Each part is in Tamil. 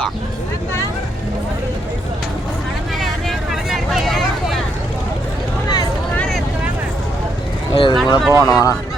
போகலாம். இதுக்குள்ள போகணும்.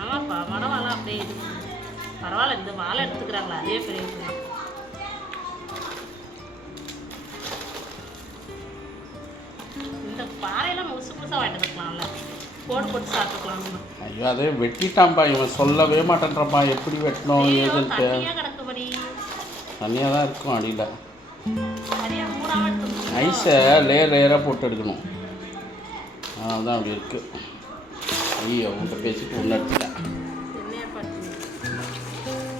ஆமாப்பா, மடவாலாம் அப்படியே இது பரவாயில்ல. இந்த வாழை எடுத்துக்கிறாங்களா, அதே பெரிய விஷயம். இந்த பாறையெல்லாம் முழுசு முழுசாக வாங்கிட்டு இருக்கலாம்ல, போட்டு சாப்பிட்டுக்கலாம். ஐயோ, அதே வெட்டிட்டான்ப்பா இவன், சொல்லவே மாட்டேன்றான்ப்பா எப்படி வெட்டணும் ஏதுன்ட்டு. கிடக்குபடி தனியாக தான் இருக்கும் அடியில். மூடாமல் ஐஸை லேயராக போட்டு எடுக்கணும். அதுதான் அப்படி இருக்குது. ஐயோ, உங்கள்கிட்ட பேசிட்டு ஒன்று எடுத்துட்டேன்.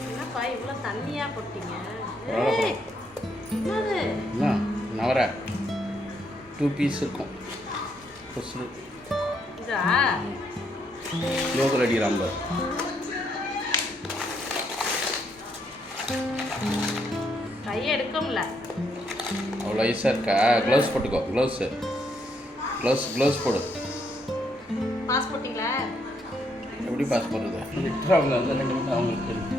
என்னப்பா இவ்வளோ தண்ணியாக போட்டீங்க? என்ன நவர 2 பீஸ் இருக்கும். இதா லோக்கல் அடி ராம்பர். கையை எடுக்கும்ல, அவ்வளோ ஐஸாக இருக்கா? க்ளவுஸ் போட்டுக்கோ. க்ளவுஸ் போடு. பாஸ் போட்டிங்களா? எப்படி பாஸ் பண்ணுறது? லிட்டர் அவங்க வந்து 2 மணி அவங்களுக்கு தெரியும்.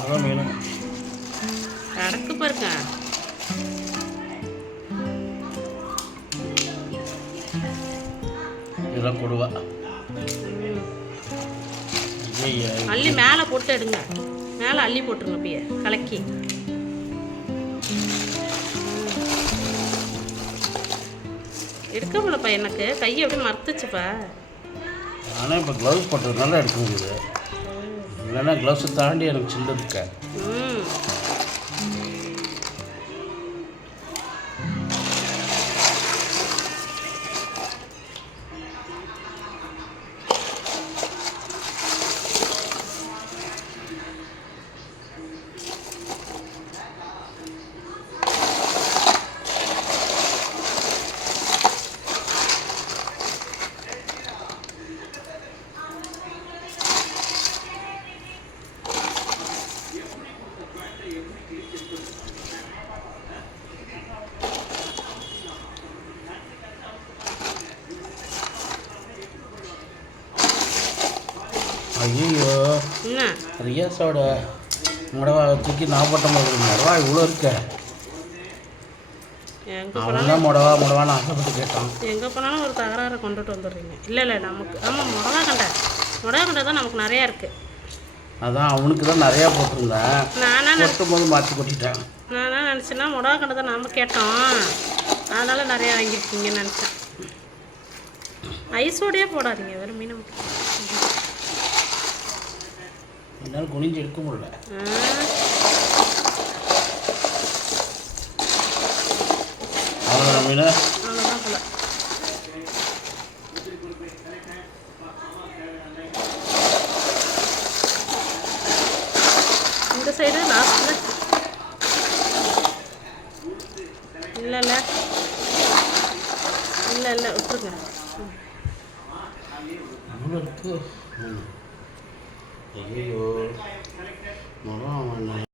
அதான் வேணும். நடக்கு பாருங்க. இதெல்லாம் கொடுவா. அள்ளி மேலே போட்டு எடுங்க. மேலே அள்ளி போட்டுருங்க அப்படியே கலக்கி. எடுக்க முடியலப்பா, எனக்கு கையை அப்படியே மறுத்துச்சுப்பா. ஆனால் இப்போ க்ளவுஸ் போட்டதுனால எடுக்க முடியுது. இல்லைன்னா க்ளவுஸை தாண்டி எனக்கு சில்லு இருக்க. ஐயோ, ரியாஸோட முடவா தூக்கி நான் போட்ட மாதிரி முடவா இவ்வளோ இருக்க. அவன்தான் முடவான்னு ஆசைப்பட்டு கேட்டான். எங்கே போனாலும் ஒரு தகராறை கொண்டுட்டு வந்துடுறீங்க. இல்லை நமக்கு ஆமாம், முடவா கண்டை தான் நமக்கு நிறையா இருக்குது. அதான் அவனுக்கு தான் நிறையா போட்டிருந்தேன். நானும் கொட்டும் போது மாற்றி கொட்டிட்டேன். நானா நினச்சேன்னா முடவா கண்டை தான் நாம் கேட்டோம், அதனால் நிறையா வாங்கியிருக்கீங்கன்னு நினச்சேன். ஐஸோடையே போடாதீங்க, வெறும் மீன். என்னால் குனிஞ்சு எடுக்க முடியல. அவ்வளோதான் மீன். அவ்வளோதான் போல. இந்த சைடு லாஸ்ட்டில் இல்லை விட்டுருங்க. அவ்வளோ இருக்கு. ஐயோ,